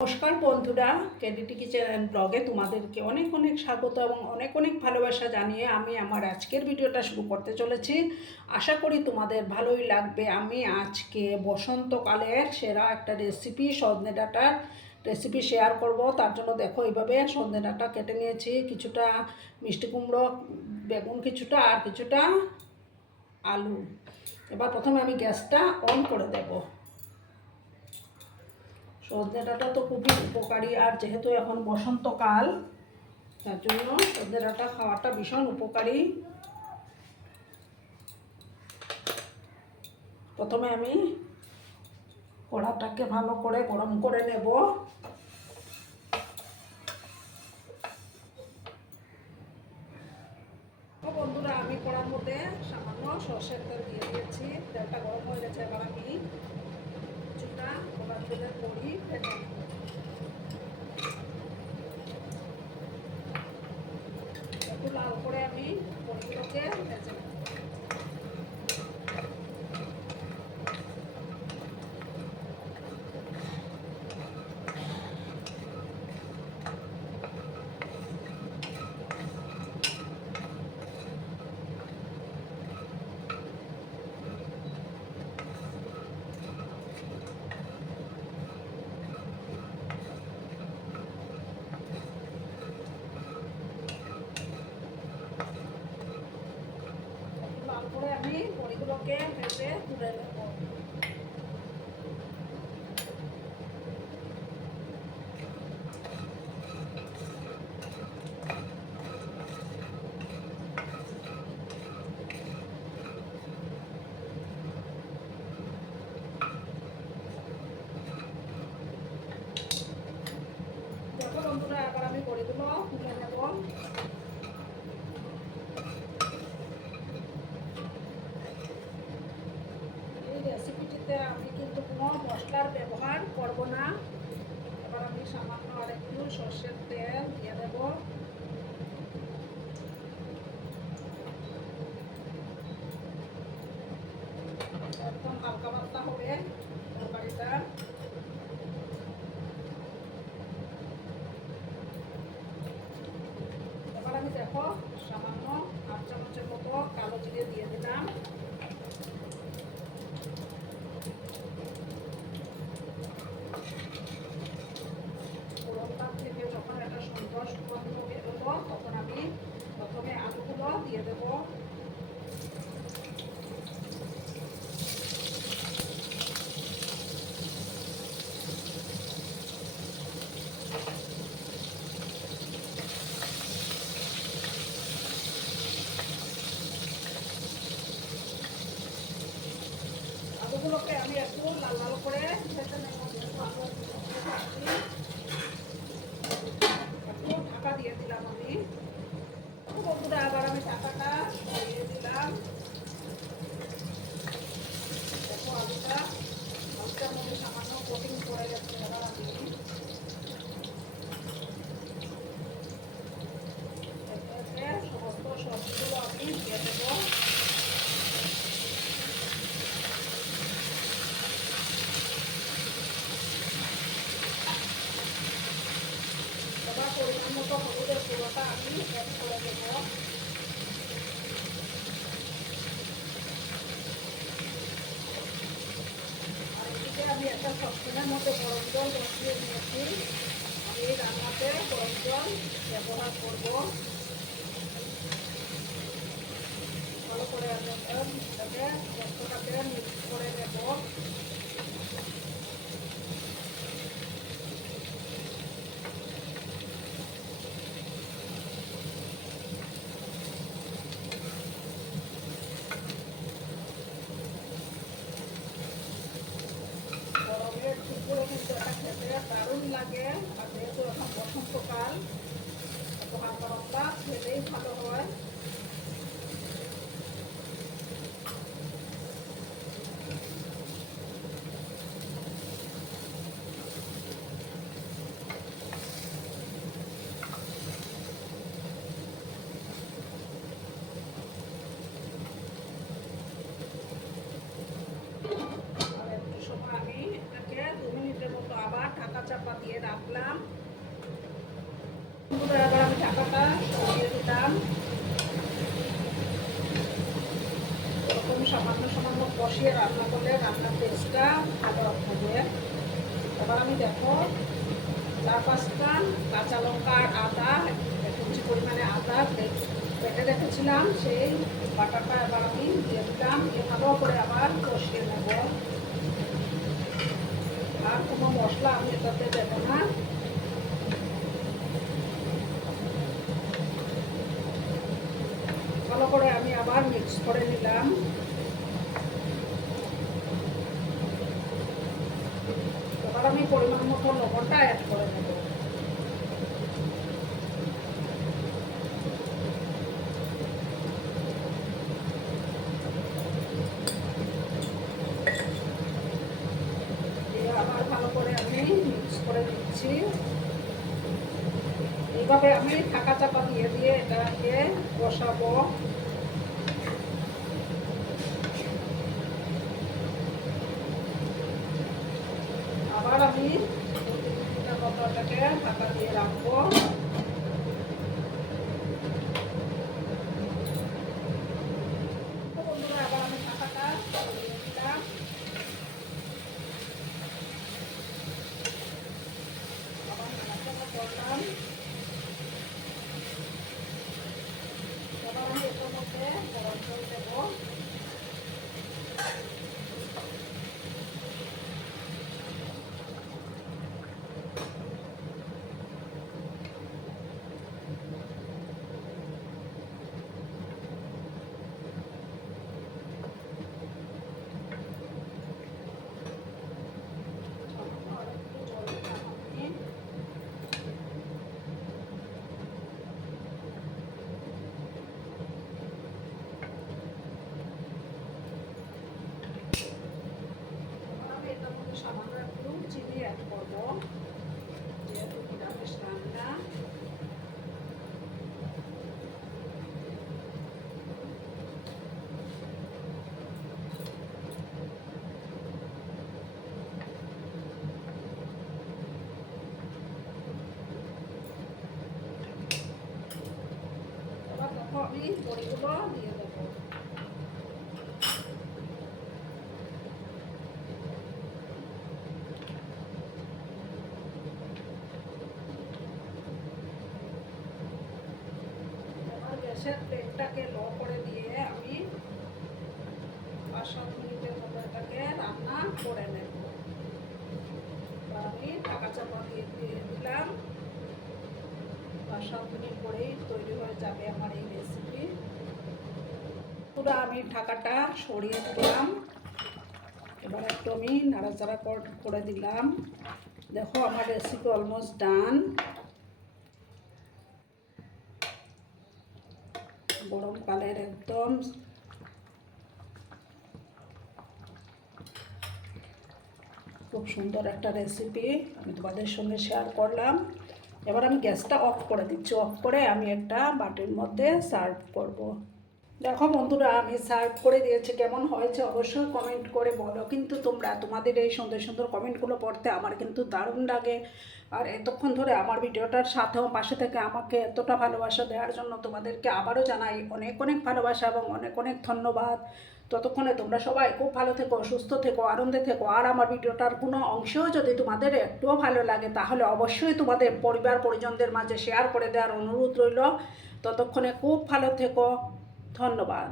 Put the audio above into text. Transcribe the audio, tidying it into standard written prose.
নমস্কার বন্ধুরা, কেডিটি kitchen and ব্লগে তোমাদেরকে অনেক অনেক স্বাগত এবং অনেক অনেক ভালোবাসা জানিয়ে আমি আমার আজকের ভিডিওটা শুরু করতে চলেছি। আশা করি তোমাদের ভালোই লাগবে। আমি আজকে বসন্তকালের সেরা একটা রেসিপি সজনে ডাঁটার রেসিপি শেয়ার করব। তার জন্য দেখো এইভাবে সজনে ডাঁটা কেটে নিয়েছি, কিছুটা মিষ্টি কুমড়ো, বেগুন কিছুটা, আর কিছুটা আলু। এবার প্রথমে আমি গ্যাসটা অন করে দেব। সজনে ডাঁটা তো খুবই উপকারী, আর যেহেতু এখন বসন্তকাল তার জন্য সজনে ডাঁটা খাওয়াটা ভীষণ উপকারী। প্রথমে আমি কড়াটাকে ভালো করে গরম করে নেব। বন্ধুরা, আমি কড়ার মধ্যে সামান্য সর্ষের তেল দিয়ে দিয়েছি। তেলটা গরম হয়ে গেছে। এবার আমি কিছুটা কড়ার তেলের বড়ি ভেজে নেব। একটু লাল করে আমি বড়িগুলোকে ভেজে নেব। লাল করে আমি বড়িগুলোকে ভেজে তুলে নেব। দেখো বন্ধুরা, এবার আমি বড়িগুলো তুলে নেব। এই রেসিপিটিতে আমি কিন্তু কোনো মশলার ব্যবহার করব না। এবার আমি সামান্য আর একটু সর্ষের তেল দিয়ে দেব। একদম হালকা পাতলা হবে তরকারিটা। এবার আমি দেখো সামান্য 8 চামচের মতো কালো জিরে দিয়ে দিলাম। ফোড়নটার থেকে যখন একটা সুন্দর সুগন্ধ বেরোলো তখন আমি প্রথমে আলুগুলো দিয়ে দেবো। আলুগুলোকে আমি একটু লাল লাল করে ভেজে নেব। একটু ঢাকা দিয়ে দিলাম আমি। বন্ধুরা, আবার আমি ঢাকাটা সরিয়ে দিলাম। দেখো আলুটা মাছটার মধ্যে সামান্য কোটিং করে গেছে। এবার আমি সমস্ত সবজিগুলো আমি দিয়ে দেবো। এবার পরিমাণ মতো হলুদের গুঁড়োটা আমি অ্যাড করে দেবো। আর এদিকে আমি একটা সসপ্যানের মধ্যে গরম জল বসিয়ে নিয়েছি। আমি এই রান্নাতে গরম জল ব্যবহার করব। ভালো করে আমি এটাকে মশলাটাকে মিক্স করে নেব। গরমের দুপুরে কিন্তু এটা খেতে দারুণ লাগে। আর যেহেতু এখন বসন্তকাল, এত হালকা পাতলা খেলেই ভালো হয়। আর একটু সময় আমি এটাকে 2 মিনিটের মতো আবার ঢাকা চাপা দিয়ে রাখলাম। এবার আমি ঢাকাটা সরিয়ে দিলাম। এরকম সামান্য সামান্য কষিয়ে রান্না করলে রান্নার টেস্টটা ভালো হবে। এবার আমি দেখো 4-5টা কাঁচা লঙ্কা আর আদা, একটু পরিমাণে আদা বেটে রেখেছিলাম, সেই বাটাটা এবার আমি দিয়ে দিলাম। দিয়ে ভালো করে আবার কষিয়ে নেব। আর কোনো মশলা আমি এটাতে দেবো না। ভালো করে আমি আবার মিক্স করে নিলাম। এবার আমি পরিমাণ মতো লবণটা অ্যাড করে নেব। দিয়ে আবার ভালো করে আমি মিক্স করে দিচ্ছি। এইভাবে আমি ঢাকা চাপা দিয়ে দিয়ে এটাকে বসাবো। আবার আমি 2-3 মিনিটের মতো এটাকে ঢাকা দিয়ে রাখবো। বন্ধুরা, আবার আমি ঢাকাটা দিয়ে দিলাম। আবার নাড়াচাড়া করলাম। এবার আমি এটার মধ্যে গরম জল দেবো। সামান্য একটু চিনি অ্যাড করবো, যেহেতু নিরামিষ রান্না। এবার দেখো আমি বড়িগুলো দিয়ে দেবো। গ্যাসের ফ্লেমটাকে লো করে দিয়ে আমি 5-7 মিনিটের মতো এটাকে রান্না করে নেব। আমি ঢাকা চাপা দিয়ে দিলাম। 5-7 মিনিট পরেই তৈরি হয়ে যাবে আমার এই রেসিপি। পুরো আমি ঢাকাটা সরিয়ে দিলাম। এবার একটু আমি নাড়াচাড়া করে দিলাম। দেখো আমার রেসিপি অলমোস্ট ডান। গরমকালের একদম খুব সুন্দর একটা রেসিপি আমি তোমাদের সঙ্গে শেয়ার করলাম। এবার আমি গ্যাসটা অফ করে দিচ্ছি। অফ করে আমি একটা বাটির মধ্যে সার্ভ করব। দেখো বন্ধুরা, আমি সার্ভ করে দিয়েছি। কেমন হয়েছে অবশ্যই কমেন্ট করে বলো। কিন্তু তোমাদের এই সুন্দর সুন্দর কমেন্টগুলো পড়তে আমার কিন্তু দারুণ লাগে। আর এতক্ষণ ধরে আমার ভিডিওটার সাথেও পাশে থেকে আমাকে এতটা ভালোবাসা দেওয়ার জন্য তোমাদেরকে আবারও জানাই অনেক অনেক ভালোবাসা এবং অনেক অনেক ধন্যবাদ। ততক্ষণে তোমরা সবাই খুব ভালো থেকো, সুস্থ থেকো, আনন্দে থেকো। আর আমার ভিডিওটার কোনো অংশেও যদি তোমাদের একটুও ভালো লাগে তাহলে অবশ্যই তোমাদের পরিবার পরিজনদের মাঝে শেয়ার করে দেওয়ার অনুরোধ রইল। ততক্ষণে খুব ভালো থেকো। ধন্যবাদ।